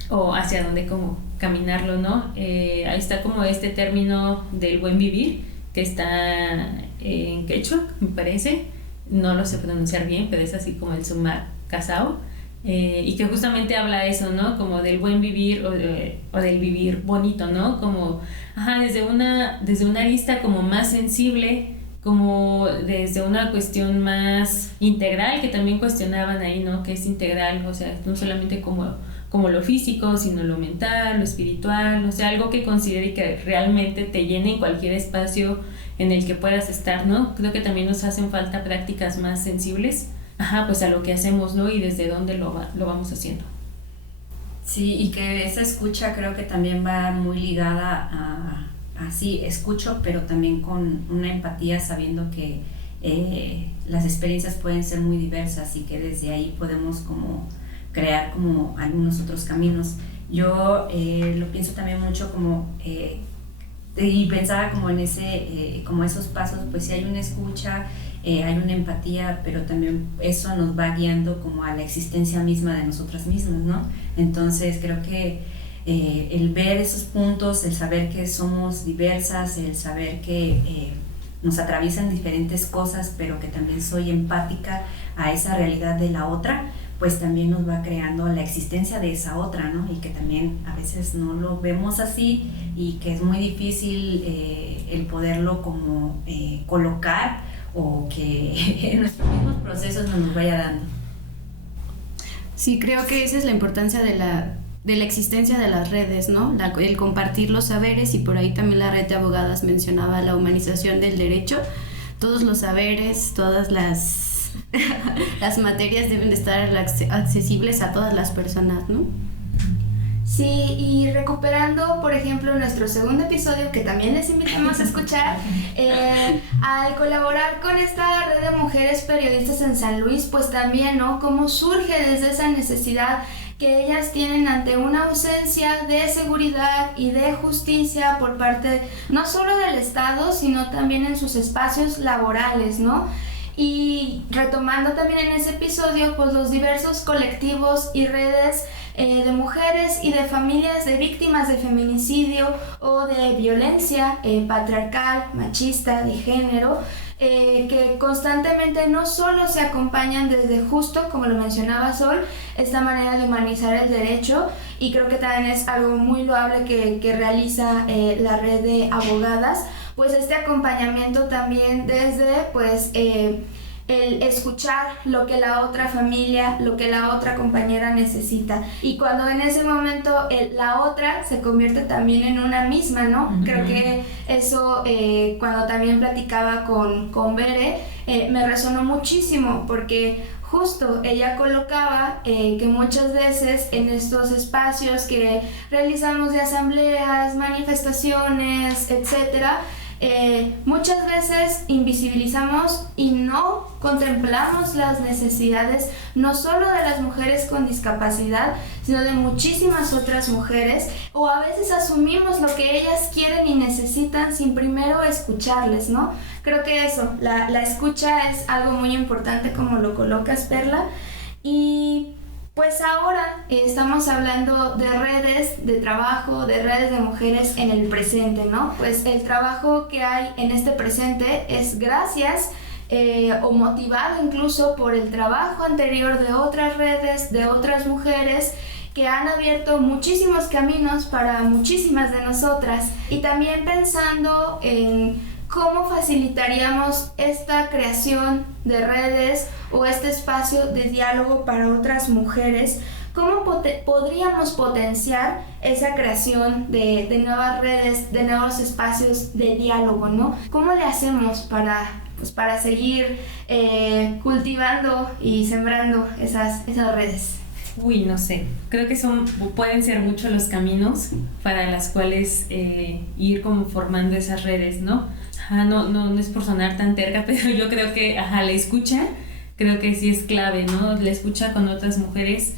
o hacia dónde como caminarlo, ¿no? Ahí está como este término del buen vivir que está en quechua, me parece, no lo sé pronunciar bien, pero es así como el sumac casao, y que justamente habla eso, ¿no? Como del buen vivir o del vivir bonito, ¿no? Como desde una arista como más sensible, como desde una cuestión más integral, que también cuestionaban ahí, ¿no? Que es integral, o sea, no solamente como lo físico, sino lo mental, lo espiritual, o sea, algo que considere que realmente te llene en cualquier espacio en el que puedas estar, ¿no? Creo que también nos hacen falta prácticas más sensibles, pues a lo que hacemos, ¿no? Y desde dónde lo vamos haciendo. Sí, y que esa escucha creo que también va muy ligada a sí, escucho, pero también con una empatía, sabiendo que las experiencias pueden ser muy diversas y que desde ahí podemos como crear como algunos otros caminos. Yo lo pienso también mucho como y pensaba como en como esos pasos, pues si hay una escucha, hay una empatía, pero también eso nos va guiando como a la existencia misma de nosotras mismas, ¿no? Entonces creo que el ver esos puntos, el saber que somos diversas, el saber que nos atraviesan diferentes cosas, pero que también soy empática a esa realidad de la otra, pues también nos va creando la existencia de esa otra, ¿no? Y que también a veces no lo vemos así y que es muy difícil el poderlo como colocar o que en nuestros mismos procesos nos vaya dando. Sí, creo que esa es la importancia de la existencia de las redes, ¿no? El compartir los saberes, y por ahí también la red de abogadas mencionaba la humanización del derecho. Todos los saberes, todas las materias deben de estar accesibles a todas las personas, ¿no? Sí, y recuperando, por ejemplo, nuestro segundo episodio, que también les invitamos a escuchar, al colaborar con esta red de mujeres periodistas en San Luis, pues también, ¿no? Cómo surge desde esa necesidad que ellas tienen ante una ausencia de seguridad y de justicia por parte no solo del Estado, sino también en sus espacios laborales, ¿no? Y retomando también en ese episodio, pues los diversos colectivos y redes de mujeres y de familias de víctimas de feminicidio o de violencia patriarcal, machista, de género, que constantemente no solo se acompañan desde justo, como lo mencionaba Sol, esta manera de humanizar el derecho, y creo que también es algo muy loable que realiza la red de abogadas, pues este acompañamiento también desde pues el escuchar lo que la otra familia, lo que la otra compañera necesita, y cuando en ese momento la otra se convierte también en una misma, ¿no? Uh-huh. Creo que eso cuando también platicaba con Bere me resonó muchísimo, porque justo ella colocaba que muchas veces en estos espacios que realizamos de asambleas, manifestaciones, etcétera, Muchas veces invisibilizamos y no contemplamos las necesidades no solo de las mujeres con discapacidad, sino de muchísimas otras mujeres, o a veces asumimos lo que ellas quieren y necesitan sin primero escucharles, ¿no? Creo que eso, la escucha es algo muy importante, como lo colocas, Perla. Y pues ahora estamos hablando de redes de trabajo, de redes de mujeres en el presente, ¿no? Pues el trabajo que hay en este presente es gracias o motivado incluso por el trabajo anterior de otras redes, de otras mujeres que han abierto muchísimos caminos para muchísimas de nosotras, y también pensando en cómo facilitaríamos esta creación de redes o este espacio de diálogo para otras mujeres. ¿Cómo podríamos potenciar esa creación de nuevas redes, de nuevos espacios de diálogo, ¿no? ¿Cómo le hacemos para seguir cultivando y sembrando esas redes? Uy, no sé, creo que pueden ser muchos los caminos para las cuales ir como formando esas redes, ¿no? No es por sonar tan terca, pero yo creo que la escucha, creo que sí es clave, ¿no? La escucha con otras mujeres,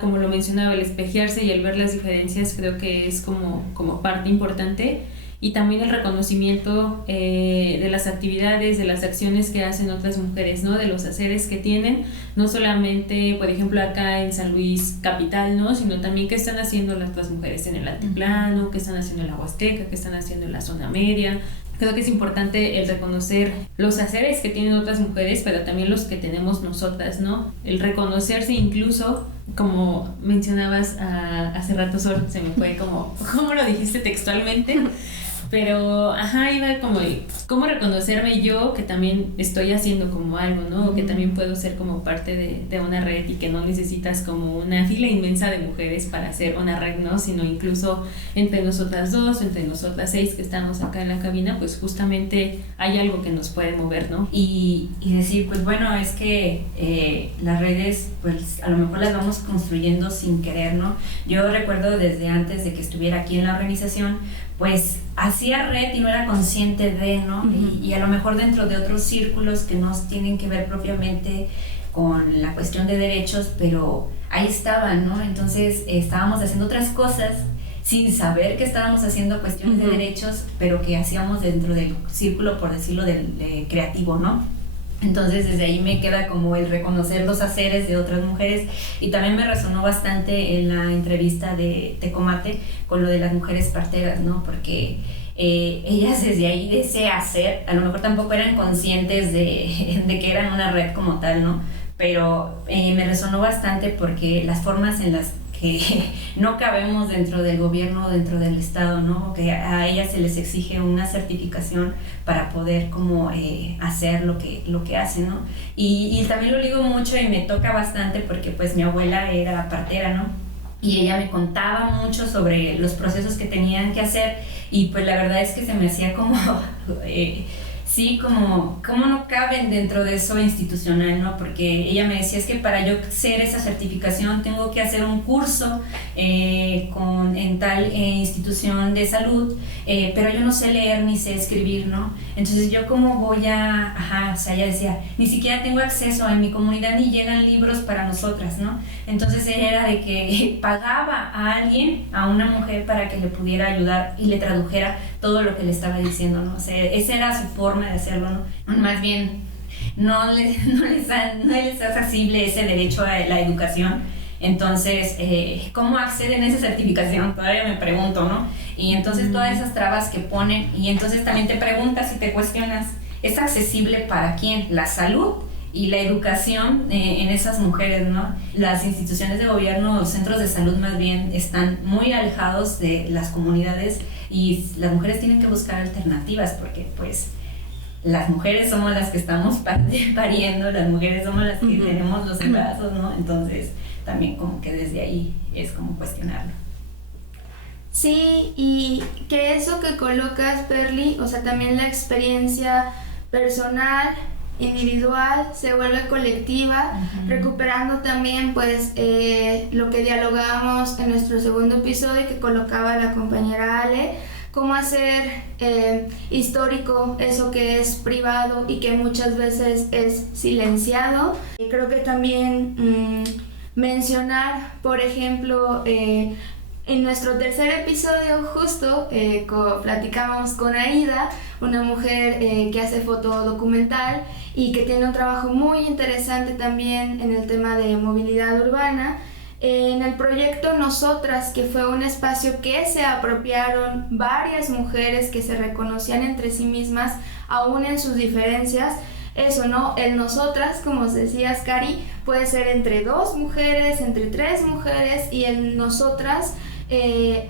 como lo mencionaba, el espejearse y el ver las diferencias, creo que es como parte importante. Y también el reconocimiento de las actividades, de las acciones que hacen otras mujeres, ¿no? De los haceres que tienen, no solamente, por ejemplo, acá en San Luis capital, ¿no? Sino también qué están haciendo las otras mujeres en el altiplano, qué están haciendo en la Huasteca, qué están haciendo en la zona media. Creo que es importante el reconocer los haceres que tienen otras mujeres, pero también los que tenemos nosotras, ¿no? El reconocerse incluso, como mencionabas hace rato, Sol, se me fue ¿cómo lo dijiste textualmente? Pero, iba como, ¿cómo reconocerme yo que también estoy haciendo como algo, ¿no? O que también puedo ser como parte de una red, y que no necesitas como una fila inmensa de mujeres para hacer una red, ¿no? Sino incluso entre nosotras dos, entre nosotras 6 que estamos acá en la cabina, pues justamente hay algo que nos puede mover, ¿no? Y decir, pues bueno, es que las redes, pues a lo mejor las vamos construyendo sin querer, ¿no? Yo recuerdo desde antes de que estuviera aquí en la organización, pues hacía red y no era consciente de, ¿no? Y a lo mejor dentro de otros círculos que no tienen que ver propiamente con la cuestión de derechos, pero ahí estaban, ¿no? Entonces estábamos haciendo otras cosas sin saber que estábamos haciendo cuestiones de derechos, pero que hacíamos dentro del círculo, por decirlo, de creativo, ¿no? Entonces desde ahí me queda como el reconocer los haceres de otras mujeres, y también me resonó bastante en la entrevista de Tecomate con lo de las mujeres parteras, ¿no? Porque ellas desde ahí, de ese hacer, a lo mejor tampoco eran conscientes de que eran una red como tal, ¿no? Pero me resonó bastante porque las formas en las que no cabemos dentro del gobierno, dentro del Estado, ¿no? Que a ellas se les exige una certificación para poder como hacer lo que hacen, ¿no? Y también lo digo mucho y me toca bastante porque pues mi abuela era partera, ¿no? Y ella me contaba mucho sobre los procesos que tenían que hacer, y pues la verdad es que se me hacía como... sí, como no caben dentro de eso institucional, ¿no? Porque ella me decía, es que para yo hacer esa certificación tengo que hacer un curso en tal institución de salud, pero yo no sé leer ni sé escribir, ¿no? Entonces yo cómo voy o sea, ella decía, ni siquiera tengo acceso, en mi comunidad ni llegan libros para nosotras, ¿no? Entonces ella era de que pagaba a alguien, a una mujer, para que le pudiera ayudar y le tradujera todo lo que le estaba diciendo, ¿no? O sea, esa era su forma de hacerlo, ¿no? Más bien, no les es accesible ese derecho a la educación. Entonces, ¿cómo acceden a esa certificación? Todavía me pregunto, ¿no? Y entonces todas esas trabas que ponen, y entonces también te preguntas y te cuestionas, ¿es accesible para quién? La salud y la educación en esas mujeres, ¿no? Las instituciones de gobierno, los centros de salud más bien, están muy alejados de las comunidades, y las mujeres tienen que buscar alternativas, porque pues las mujeres somos las que estamos pariendo, las mujeres somos las que tenemos los embarazos, ¿no? Entonces también como que desde ahí es como cuestionarlo. Sí, y que eso que colocas, Perli, o sea, también la experiencia personal, individual, se vuelve colectiva, recuperando también pues lo que dialogamos en nuestro segundo episodio que colocaba la compañera Ale, cómo hacer histórico eso que es privado y que muchas veces es silenciado. Y creo que también mencionar, por ejemplo, en nuestro tercer episodio justo platicábamos con Aida, una mujer que hace fotodocumental y que tiene un trabajo muy interesante también en el tema de movilidad urbana. En el proyecto Nosotras, que fue un espacio que se apropiaron varias mujeres que se reconocían entre sí mismas, aún en sus diferencias. Eso, ¿no? El nosotras, como decías, Cari, puede ser entre 2 mujeres, entre 3 mujeres, y el nosotras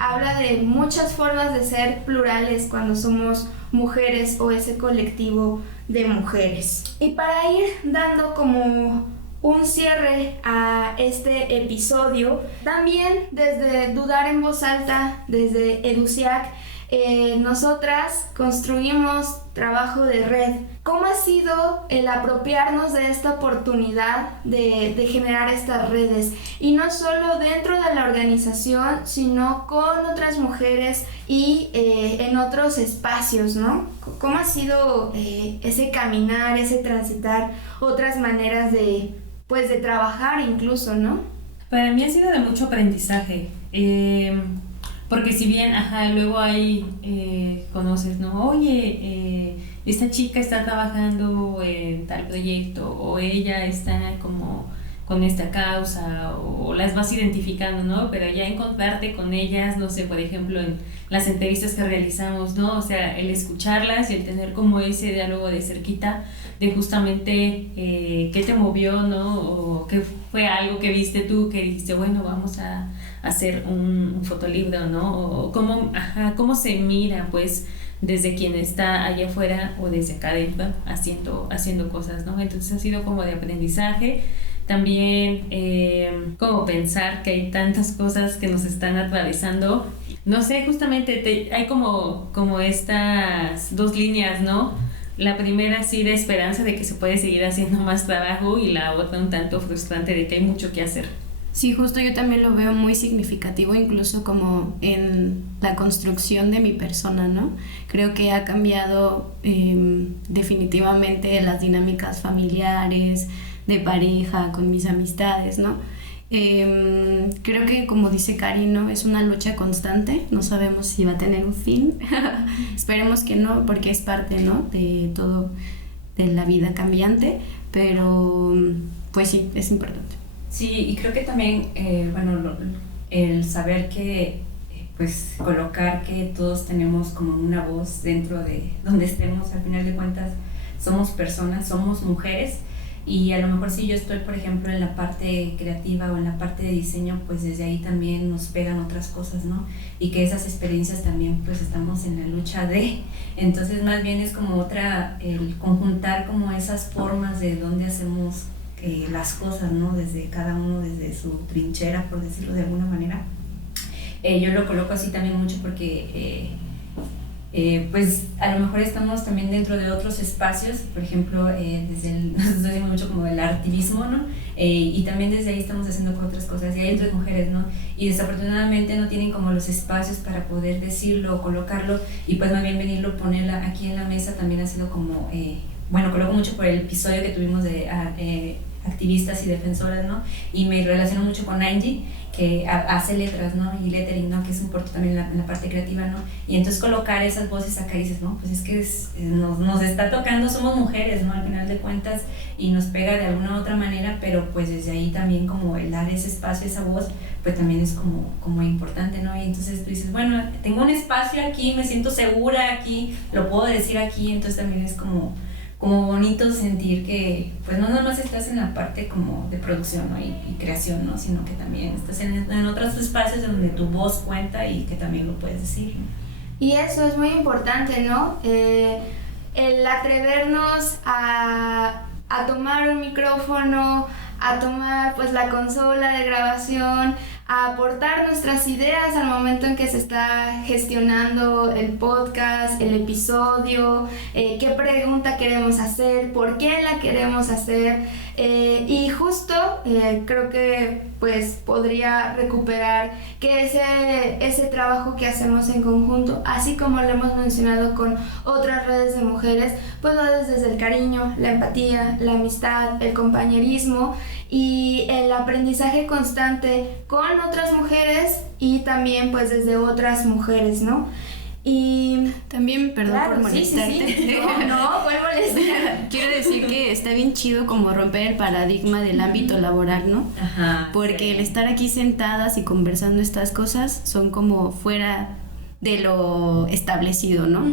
habla de muchas formas de ser plurales cuando somos mujeres o ese colectivo de mujeres. Y para ir dando como un cierre a este episodio, también desde Dudar en Voz Alta, desde EduCIAC, nosotras construimos trabajo de red. ¿Cómo ha sido el apropiarnos de esta oportunidad de generar estas redes? Y no solo dentro de la organización, sino con otras mujeres y en otros espacios, ¿no? ¿Cómo ha sido ese caminar, ese transitar otras maneras de trabajar incluso, ¿no? Para mí ha sido de mucho aprendizaje. Porque si bien, luego hay, conoces, ¿no? Oye, esta chica está trabajando en tal proyecto, o ella está como con esta causa, o las vas identificando, ¿no? Pero ya encontrarte con ellas, no sé, por ejemplo, en las entrevistas que realizamos, ¿no? O sea, el escucharlas y el tener como ese diálogo de cerquita, de justamente qué te movió, ¿no? O qué fue algo que viste tú que dijiste, bueno, vamos a hacer un fotolibro, ¿no? O cómo se mira, pues, desde quien está allá afuera o desde acá adentro haciendo cosas, ¿no? Entonces ha sido como de aprendizaje. También como pensar que hay tantas cosas que nos están atravesando. No sé, justamente hay como estas 2 líneas, ¿no? La primera sí de esperanza de que se puede seguir haciendo más trabajo, y la otra un tanto frustrante de que hay mucho que hacer. Sí, justo yo también lo veo muy significativo, incluso como en la construcción de mi persona, ¿no? Creo que ha cambiado definitivamente las dinámicas familiares, de pareja, con mis amistades, ¿no? Creo que, como dice Cari, ¿no? Es una lucha constante, no sabemos si va a tener un fin. Esperemos que no, porque es parte, ¿no? De todo, de la vida cambiante, pero pues sí, es importante. Sí, y creo que también, el saber que, pues, colocar que todos tenemos como una voz dentro de donde estemos, al final de cuentas, somos personas, somos mujeres, y a lo mejor si yo estoy, por ejemplo, en la parte creativa o en la parte de diseño, pues desde ahí también nos pegan otras cosas, ¿no? Y que esas experiencias también, pues, estamos en la lucha de, entonces más bien es como el conjuntar como esas formas de donde hacemos las cosas, ¿no? Desde cada uno, desde su trinchera, por decirlo de alguna manera. Yo lo coloco así también mucho porque pues a lo mejor estamos también dentro de otros espacios, por ejemplo, nosotros decimos mucho como el activismo, ¿no? Y también desde ahí estamos haciendo otras cosas, y hay otras mujeres, ¿no? Y desafortunadamente no tienen como los espacios para poder decirlo o colocarlo, y pues más bien venirlo, ponerla aquí en la mesa también ha sido como, coloco mucho por el episodio que tuvimos de activistas y defensoras, ¿no? Y me relaciono mucho con Angie, que hace letras, ¿no? Y lettering, ¿no? Que es un porto también en la parte creativa, ¿no? Y entonces colocar esas voces acá y dices, no, pues es que nos está tocando, somos mujeres, ¿no? Al final de cuentas, y nos pega de alguna u otra manera, pero pues desde ahí también como el dar ese espacio, esa voz, pues también es como importante, ¿no? Y entonces tú dices, bueno, tengo un espacio aquí, me siento segura aquí, lo puedo decir aquí, entonces también es como bonito sentir que pues no nada más estás en la parte como de producción, ¿no? y creación, ¿no? Sino que también estás en otros espacios donde tu voz cuenta y que también lo puedes decir, ¿no? Y eso es muy importante, ¿no? El atrevernos a tomar un micrófono, a tomar pues la consola de grabación, a aportar nuestras ideas al momento en que se está gestionando el podcast, el episodio, qué pregunta queremos hacer, por qué la queremos hacer, Y justo creo que pues podría recuperar que ese trabajo que hacemos en conjunto, así como lo hemos mencionado con otras redes de mujeres, pues va desde el cariño, la empatía, la amistad, el compañerismo y el aprendizaje constante con otras mujeres y también pues desde otras mujeres, ¿no? Y también, perdón claro, por molestarte. Sí. No, ¿cuál molestar? Quiero decir que está bien chido como romper el paradigma del ámbito laboral, ¿no? Ajá, porque el estar aquí sentadas y conversando estas cosas son como fuera de lo establecido, ¿no?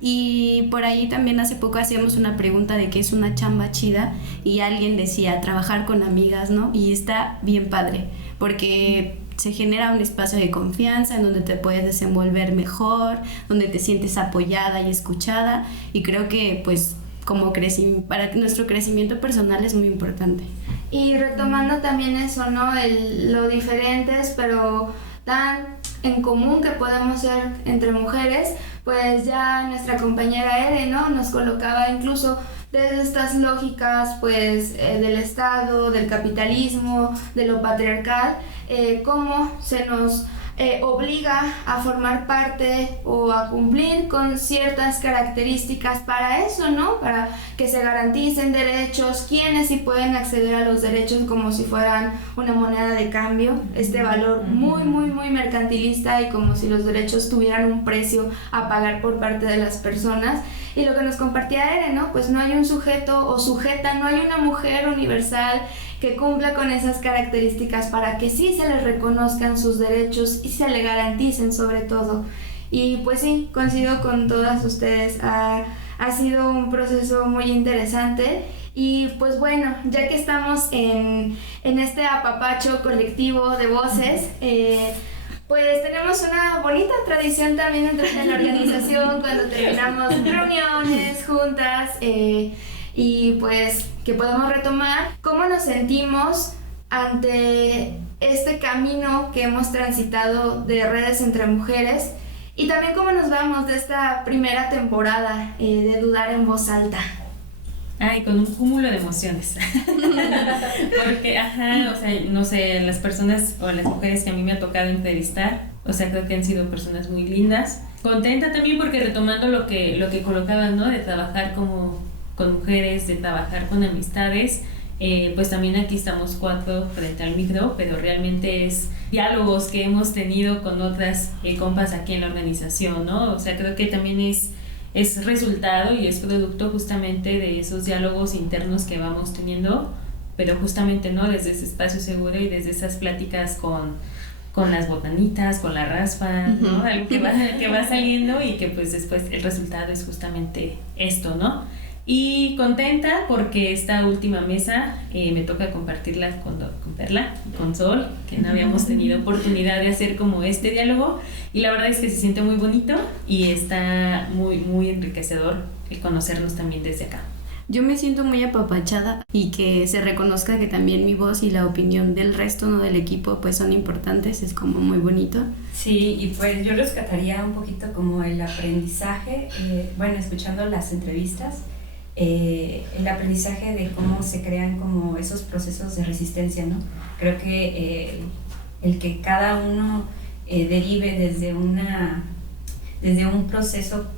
Y por ahí también hace poco hacíamos una pregunta de qué es una chamba chida y alguien decía trabajar con amigas, ¿no? Y está bien padre, porque se genera un espacio de confianza en donde te puedes desenvolver mejor, donde te sientes apoyada y escuchada, y creo que pues como para nuestro crecimiento personal es muy importante. Y retomando también eso, ¿no? Lo diferentes pero tan en común que podemos ser entre mujeres, pues ya nuestra compañera Ere, ¿no? Nos colocaba incluso desde estas lógicas pues del Estado, del capitalismo, de lo patriarcal, cómo se nos obliga a formar parte o a cumplir con ciertas características para eso, ¿no? Para que se garanticen derechos, quienes sí pueden acceder a los derechos como si fueran una moneda de cambio, este valor muy, muy, muy mercantilista y como si los derechos tuvieran un precio a pagar por parte de las personas. Y lo que nos compartía Ere, ¿no? Pues no hay un sujeto o sujeta, no hay una mujer universal que cumpla con esas características para que sí se les reconozcan sus derechos y se le garanticen sobre todo. Y pues sí, coincido con todas ustedes, ha sido un proceso muy interesante y pues bueno, ya que estamos en este apapacho colectivo de voces, pues tenemos una bonita tradición también en la organización cuando terminamos reuniones, juntas, y pues que podemos retomar cómo nos sentimos ante este camino que hemos transitado de redes entre mujeres y también cómo nos vamos de esta primera temporada de Dudar en Voz Alta. Ay, con un cúmulo de emociones. Porque, o sea, no sé, las personas o las mujeres que a mí me ha tocado entrevistar, o sea, creo que han sido personas muy lindas. Contenta también porque retomando lo que colocaban, ¿no? De trabajar con mujeres, de trabajar con amistades, pues también aquí estamos 4 frente al micro, pero realmente es diálogos que hemos tenido con otras compas aquí en la organización, ¿no? O sea, creo que también es resultado y es producto justamente de esos diálogos internos que vamos teniendo, pero justamente, ¿no? Desde ese espacio seguro y desde esas pláticas con las botanitas, con la raspa, ¿no? Algo que va saliendo y que pues después el resultado es justamente esto, ¿no? Y contenta porque esta última mesa me toca compartirla con Perla y con Sol, que no habíamos tenido oportunidad de hacer como este diálogo, y la verdad es que se siente muy bonito y está muy, muy enriquecedor el conocernos también desde acá. Yo me siento muy apapachada y que se reconozca que también mi voz y la opinión del resto, ¿no? Del equipo pues son importantes, es como muy bonito. Sí, y pues yo rescataría un poquito como el aprendizaje, bueno, escuchando las entrevistas, el aprendizaje de cómo se crean como esos procesos de resistencia, ¿no? Creo que el que cada uno derive desde un proceso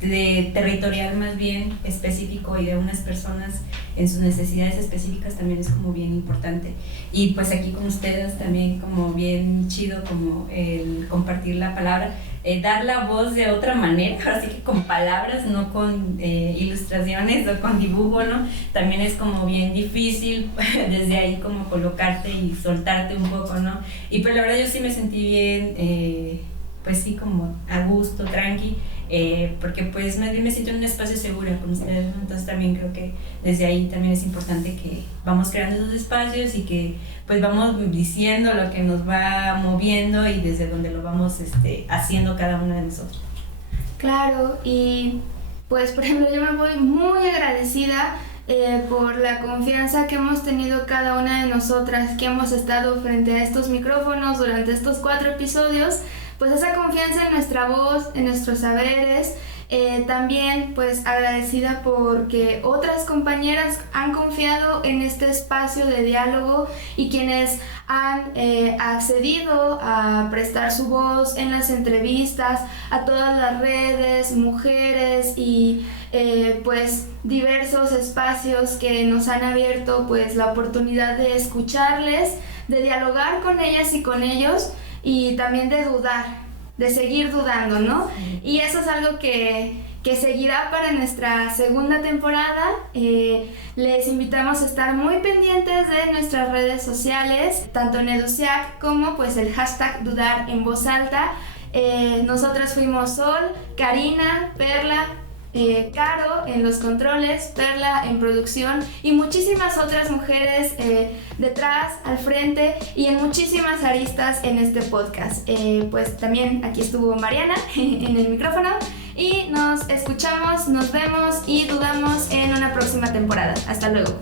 territorial más bien específico y de unas personas en sus necesidades específicas también es como bien importante. Y pues aquí con ustedes también como bien chido como el compartir la palabra, dar la voz de otra manera, ahora sí que con palabras, no con ilustraciones o con dibujo, ¿no? También es como bien difícil desde ahí como colocarte y soltarte un poco, ¿no? Y pues la verdad yo sí me sentí bien, pues sí, como a gusto, tranqui, porque pues me siento en un espacio seguro con ustedes, ¿no? Entonces también creo que desde ahí también es importante que vamos creando esos espacios y que pues vamos diciendo lo que nos va moviendo y desde donde lo vamos haciendo cada uno de nosotros. Claro, y pues por ejemplo yo me voy muy agradecida por la confianza que hemos tenido cada una de nosotras que hemos estado frente a estos micrófonos durante estos 4 episodios, pues esa confianza en nuestra voz, en nuestros saberes, También pues agradecida porque otras compañeras han confiado en este espacio de diálogo y quienes han accedido a prestar su voz en las entrevistas, a todas las redes, mujeres y pues diversos espacios que nos han abierto pues la oportunidad de escucharles, de dialogar con ellas y con ellos y también de dudar, de seguir dudando, ¿no? Y eso es algo que seguirá para nuestra segunda temporada. Les invitamos a estar muy pendientes de nuestras redes sociales, tanto en Edusiac como pues el hashtag Dudar en Voz Alta. Nosotras fuimos Sol, Karina, Perla, Caro en los controles, Perla en producción y muchísimas otras mujeres detrás, al frente y en muchísimas aristas en este podcast. Pues también aquí estuvo Mariana en el micrófono y nos escuchamos, nos vemos y dudamos en una próxima temporada. Hasta luego.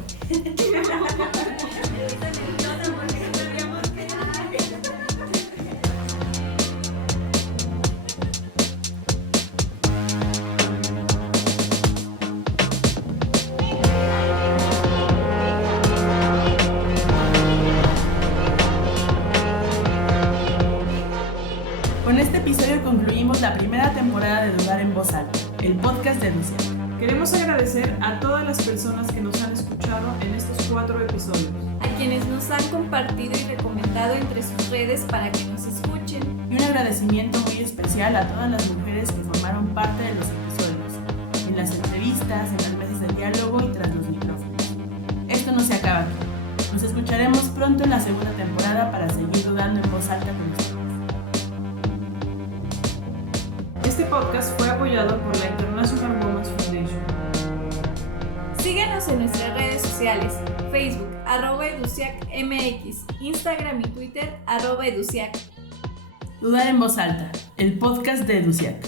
Con este episodio concluimos la primera temporada de Dudar en Voz Alta, el podcast de Edusiac. Queremos agradecer a todas las personas que nos han escuchado en estos 4 episodios. A quienes nos han compartido y recomendado entre sus redes para que nos escuchen. Y un agradecimiento muy especial a todas las mujeres que formaron parte de los episodios, en las entrevistas, en las mesas de diálogo y tras los micrófonos. Esto no se acaba aquí. Nos escucharemos pronto en la segunda temporada para seguir dudando en voz alta con ustedes. Este podcast fue apoyado por la International Women's Foundation. Síguenos en nuestras redes sociales, Facebook, @EdusiacMX, Instagram y Twitter, @Edusiac. Dudar en Voz Alta, el podcast de Edusiac.